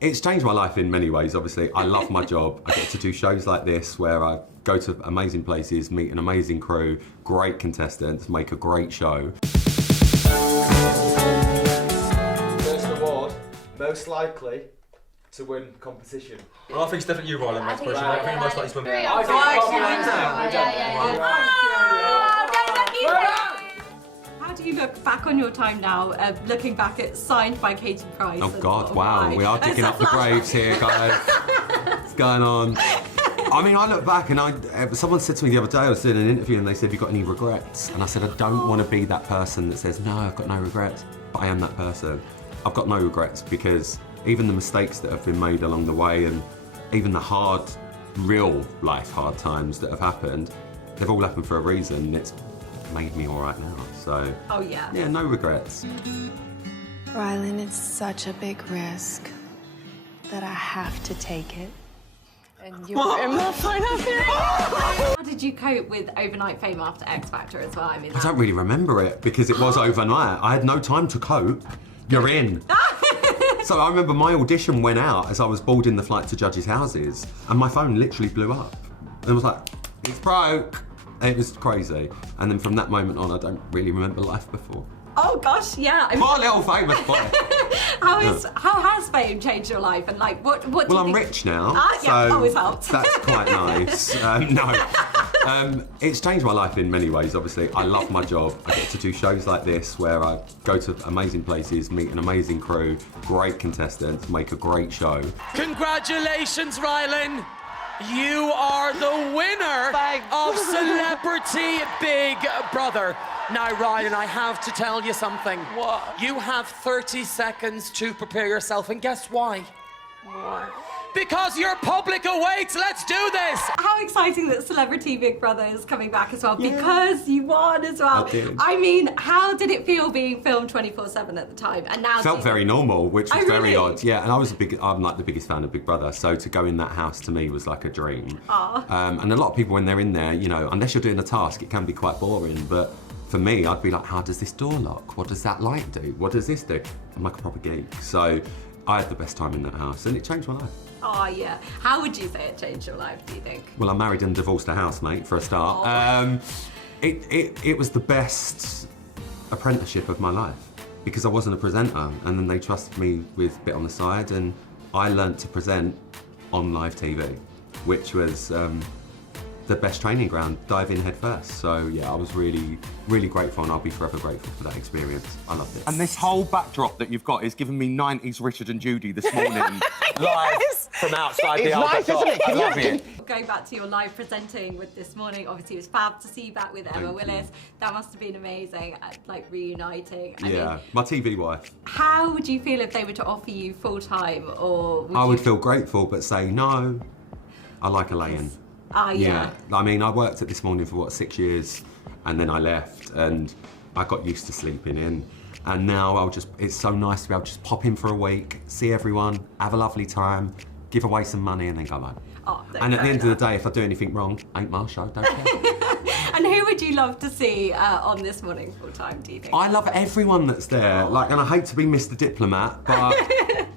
It's changed my life in many ways, obviously. I love my job. I get to do shows like this where I go to amazing places, meet an amazing crew, great contestants, make a great show. First award, most likely to win competition. Well, I think it's definitely you, Rylan, next person. I think most likely to win. How do you look back on your time now, looking back at Signed by Katie Price? Oh God, wow, we are digging up the graves here, guys. What's going on? I mean, I look back and someone said to me the other day, I was doing an interview and they said, have you got any regrets? And I said, I don't want to be that person that says, no, I've got no regrets. But I am that person. I've got no regrets because even the mistakes that have been made along the way and even the hard, real life hard times that have happened, they've all happened for a reason. It's made me all right now, so. Oh yeah. Yeah, no regrets. Rylan, it's such a big risk that I have to take it. And you're in my final period. How did you cope with overnight fame after X Factor as well? I mean, I don't really remember it because it was overnight. I had no time to cope. You're in. So I remember my audition went out as I was boarding the flight to judges' houses and my phone literally blew up. And it was like, it's broke. It was crazy. And then from that moment on, I don't really remember life before. Oh gosh, yeah. Poor little famous boy. How has fame changed your life? And like, what do you think? Well, I'm rich now. Yeah, so always helps. That's quite nice. It's changed my life in many ways, obviously. I love my job. I get to do shows like this where I go to amazing places, meet an amazing crew, great contestants, make a great show. Congratulations, Rylan. You are the winner of Celebrity Big Brother. Now, Rylan, I have to tell you something. What? You have 30 seconds to prepare yourself, and guess why? What? Because your public awaits. Let's do this. How exciting that Celebrity Big Brother is coming back as well, because you won as well. I did. I mean, how did it feel being filmed 24/7 at the time? And now Felt very normal, which was Oh, very really? odd. Yeah, and I'm like the biggest fan of Big Brother, so to go in that house to me was like a dream. And a lot of people when they're in there, you know, unless you're doing a task, it can be quite boring, but for me, I'd be like, how does this door lock? What does that light do? What does this do? I'm like a proper geek. So I had the best time in that house and it changed my life. Oh yeah. How would you say it changed your life, do you think? Well, I married and divorced a housemate for a start. It was the best apprenticeship of my life because I wasn't a presenter and then they trusted me with Bit on the Side and I learnt to present on live TV, which was the best training ground, dive in head first. So yeah, I was really, really grateful and I'll be forever grateful for that experience. I loved it. And this whole backdrop that you've got is giving me 90s Richard and Judy this morning, live from outside the Albert Dock. I love it. Going back to your live presenting with this morning, obviously it was fab to see you back with Emma Willis. That must have been amazing, like reuniting. I mean, my TV wife. how would you feel if they were to offer you full-time, or I would feel grateful, but say no. I like a lay-in. yeah. I mean, I worked at This Morning for 6 years and then I left and I got used to sleeping in. And now it's so nice to be able to just pop in for a week, see everyone, have a lovely time, give away some money and then go home. Oh, And at the end of the day, if I do anything wrong, ain't my show, don't care. And who would you love to see on This Morning full-time, do you think? I love everyone that's there, and I hate to be Mr. Diplomat, but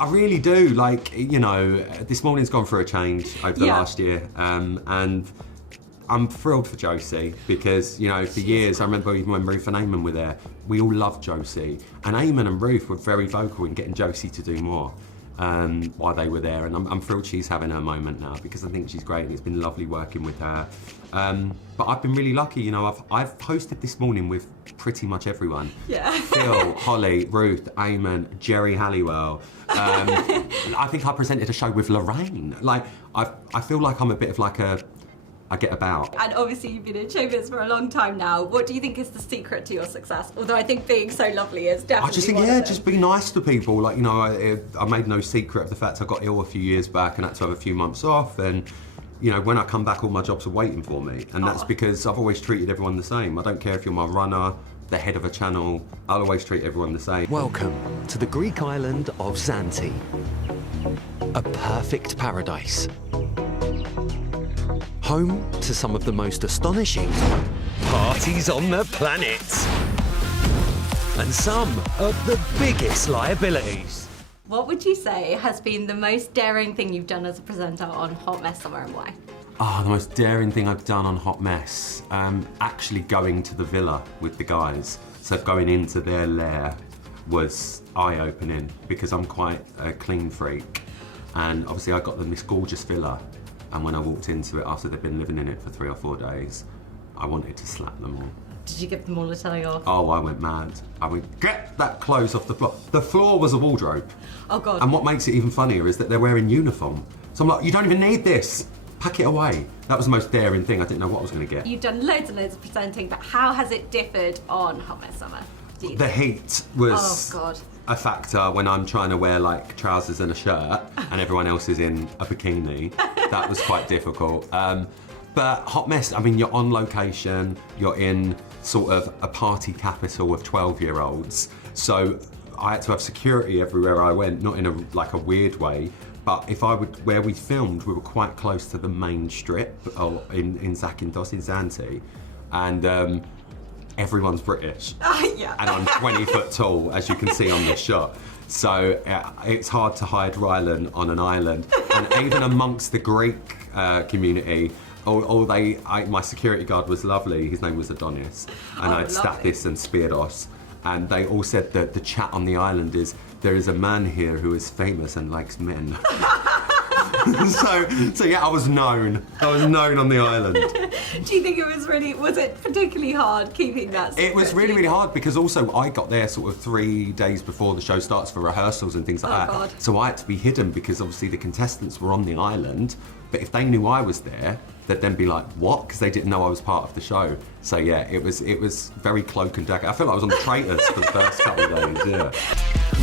I really do. You know, This Morning's gone through a change over the last year, and I'm thrilled for Josie because, you know, for years, I remember even when Ruth and Eamon were there, we all loved Josie, and Eamon and Ruth were very vocal in getting Josie to do more. While they were there, and I'm thrilled she's having her moment now because I think she's great and it's been lovely working with her. But I've been really lucky, you know, I've hosted This Morning with pretty much everyone. Yeah. Phil, Holly, Ruth, Eamon, Jerry Halliwell. I think I presented a show with Lorraine. I feel like I'm a bit of I get about. And obviously you've been in showbiz for a long time now. What do you think is the secret to your success? Although I think being so lovely is definitely I just think, one of them. just be nice to people. You know, I made no secret of the fact I got ill a few years back and had to have a few months off. And, you know, when I come back, all my jobs are waiting for me. And that's because I've always treated everyone the same. I don't care if you're my runner, the head of a channel, I'll always treat everyone the same. Welcome to the Greek island of Zante. A perfect paradise. Home to some of the most astonishing parties on the planet. And some of the biggest liabilities. What would you say has been the most daring thing you've done as a presenter on Hot Mess Summer and why? Oh, the most daring thing I've done on Hot Mess, actually going to the villa with the guys. So going into their lair was eye-opening because I'm quite a clean freak. And obviously I got them this gorgeous villa, and when I walked into it after they'd been living in it for 3 or 4 days, I wanted to slap them all. Did you give them all a telling off? Oh, I went mad. I went, get that clothes off the floor. The floor was a wardrobe. Oh God. And what makes it even funnier is that they're wearing uniform. So I'm like, you don't even need this. Pack it away. That was the most daring thing. I didn't know what I was going to get. You've done loads and loads of presenting, but how has it differed on Hot Mess Summer? The heat was a factor when I'm trying to wear like trousers and a shirt and everyone else is in a bikini. That was quite difficult. But Hot Mess, I mean, you're on location, you're in sort of a party capital of 12-year-olds. So I had to have security everywhere I went, not in a weird way. But if I would, where we filmed, we were quite close to the main strip in Zakynthos in Zante. And everyone's British. Yeah. And I'm 20 foot tall, as you can see on this shot. So it's hard to hide Rylan on an island. And even amongst the Greek community, my security guard was lovely. His name was Adonis. And I had Stathis and Spiros. And they all said that the chat on the island is, there is a man here who is famous and likes men. so yeah, I was known. I was known on the island. Do you think was it particularly hard keeping that secret? It was really, really hard because also I got there sort of 3 days before the show starts for rehearsals and things like that. God. So I had to be hidden because obviously the contestants were on the island, but if they knew I was there, they'd then be like, what? Because they didn't know I was part of the show. So yeah, it was very cloak and dagger. I feel like I was on the Traitors for the first couple of days, yeah.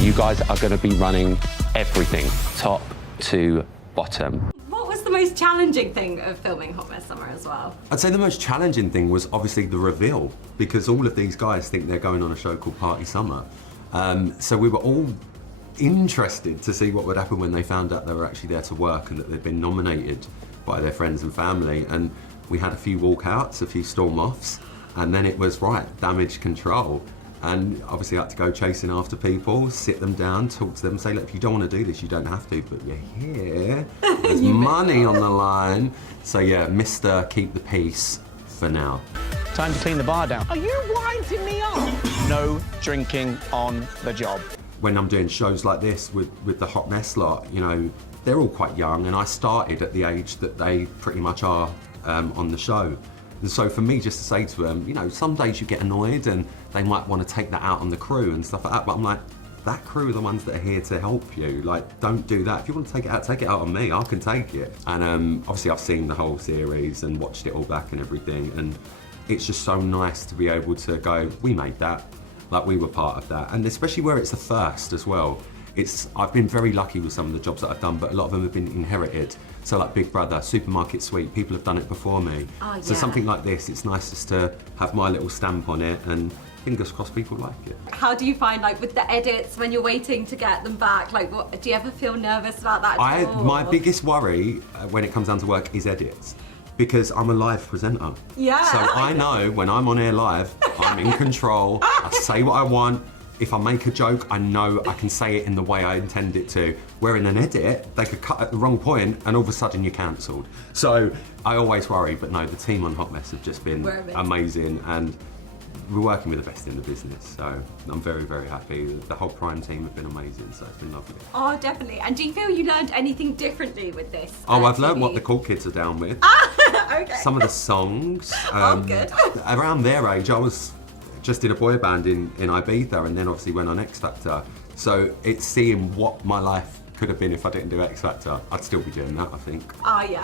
You guys are going to be running everything, top to bottom. What was the most challenging thing of filming Hot Mess Summer as well? I'd say the most challenging thing was obviously the reveal, because all of these guys think they're going on a show called Party Summer. So we were all interested to see what would happen when they found out they were actually there to work and that they'd been nominated by their friends and family. And we had a few walkouts, a few storm-offs, and then it was, right, damage control. And obviously I had to go chasing after people, sit them down, talk to them, say, look, if you don't want to do this, you don't have to, but you're here. There's money on the line. So yeah, Mr. Keep the Peace for now. Time to clean the bar down. Are you winding me up? No drinking on the job. When I'm doing shows like this with the Hot Mess lot, you know, they're all quite young, and I started at the age that they pretty much are on the show. And so for me, just to say to them, you know, some days you get annoyed and they might want to take that out on the crew and stuff like that, but I'm like, that crew are the ones that are here to help you. Like, don't do that. If you want to take it out on me, I can take it. And obviously I've seen the whole series and watched it all back and everything, and it's just so nice to be able to go, we made that, like we were part of that. And especially where it's the first as well. I've been very lucky with some of the jobs that I've done, but a lot of them have been inherited. So like Big Brother, Supermarket Sweep, people have done it before me. Oh, yeah. So something like this, it's nice just to have my little stamp on it, and fingers crossed people like it. How do you find, like, with the edits, when you're waiting to get them back, like, do you ever feel nervous about that at all? My biggest worry when it comes down to work is edits, because I'm a live presenter. Yeah. So I know when I'm on air live, I'm in control, I say what I want. If I make a joke, I know I can say it in the way I intend it to. Where in an edit, they could cut at the wrong point and all of a sudden you're cancelled. So I always worry, but no, the team on Hot Mess have just been amazing, and we're working with the best in the business. So I'm very, very happy. The whole Prime team have been amazing, so it's been lovely. Oh, definitely. And do you feel you learned anything differently with this? Oh, I've learned what the cool kids are down with. Okay. Some of the songs. Good. Around their age, I was just did a boy band in Ibiza, and then obviously went on X Factor. So it's seeing what my life could have been if I didn't do X Factor. I'd still be doing that, I think. Oh, yeah.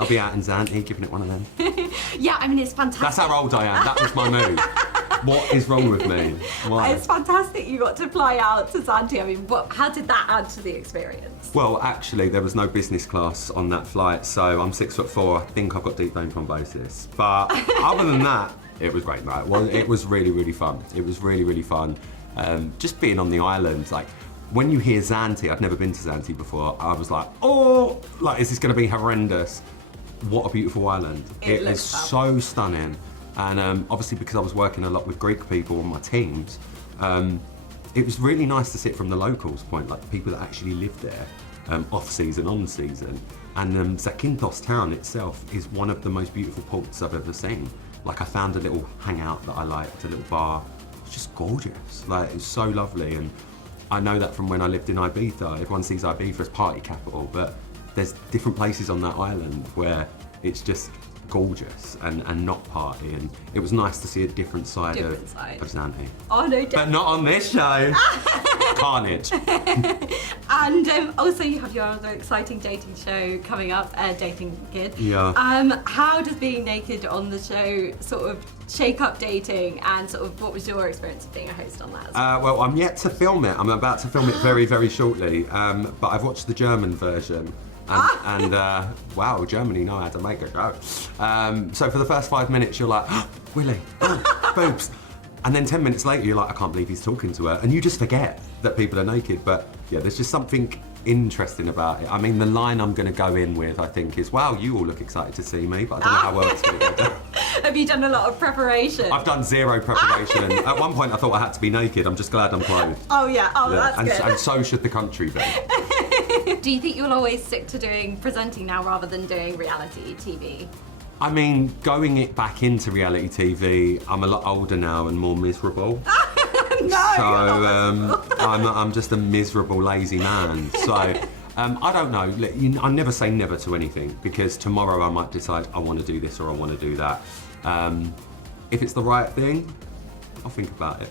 I'll be out in Zante giving it one of them. Yeah, I mean, it's fantastic. That's how old I am. That was my move. What is wrong with me? Why? It's fantastic you got to fly out to Zante. I mean, how did that add to the experience? Well, actually, there was no business class on that flight, so I'm 6'4". I think I've got deep vein thrombosis. But other than that, it was great, right? Well, it was really, really fun. It was really, really fun. Just being on the island, like, when you hear Zante, I'd never been to Zante before, I was like, oh, like, is this gonna be horrendous? What a beautiful island. It is so stunning. And obviously because I was working a lot with Greek people on my teams, it was really nice to see it from the locals' point, like the people that actually live there, off season, on season. And Zakynthos town itself is one of the most beautiful ports I've ever seen. Like, I found a little hangout that I liked, a little bar. It's just gorgeous. Like, it's so lovely. And I know that from when I lived in Ibiza. Everyone sees Ibiza as party capital, but there's different places on that island where it's just gorgeous and not party, and it was nice to see a different side of Zante. Oh no, but not on this show. Carnage. And also you have your other exciting dating show coming up, Dating Kid. Yeah. How does being naked on the show sort of shake up dating, and sort of what was your experience of being a host on that as well? Well, I'm yet to film it. I'm about to film it very, very shortly, but I've watched the German version. And wow, Germany know how to make a show. So for the first 5 minutes, you're like, oh, Willie, oh, boobs. And then 10 minutes later, you're like, I can't believe he's talking to her. And you just forget that people are naked. But yeah, there's just something interesting about it. I mean, the line I'm going to go in with, I think, is, wow, you all look excited to see me, but I don't know how well it's going to go down. Have you done a lot of preparation? I've done zero preparation. At one point, I thought I had to be naked. I'm just glad I'm clothed. Oh yeah, that's good. And so should the country be. Do you think you'll always stick to doing presenting now rather than doing reality TV? I mean, going it back into reality TV, I'm a lot older now and more miserable. No, so I'm just a miserable, lazy man. So I don't know. I never say never to anything, because tomorrow I might decide I want to do this or I want to do that. If it's the right thing, I'll think about it.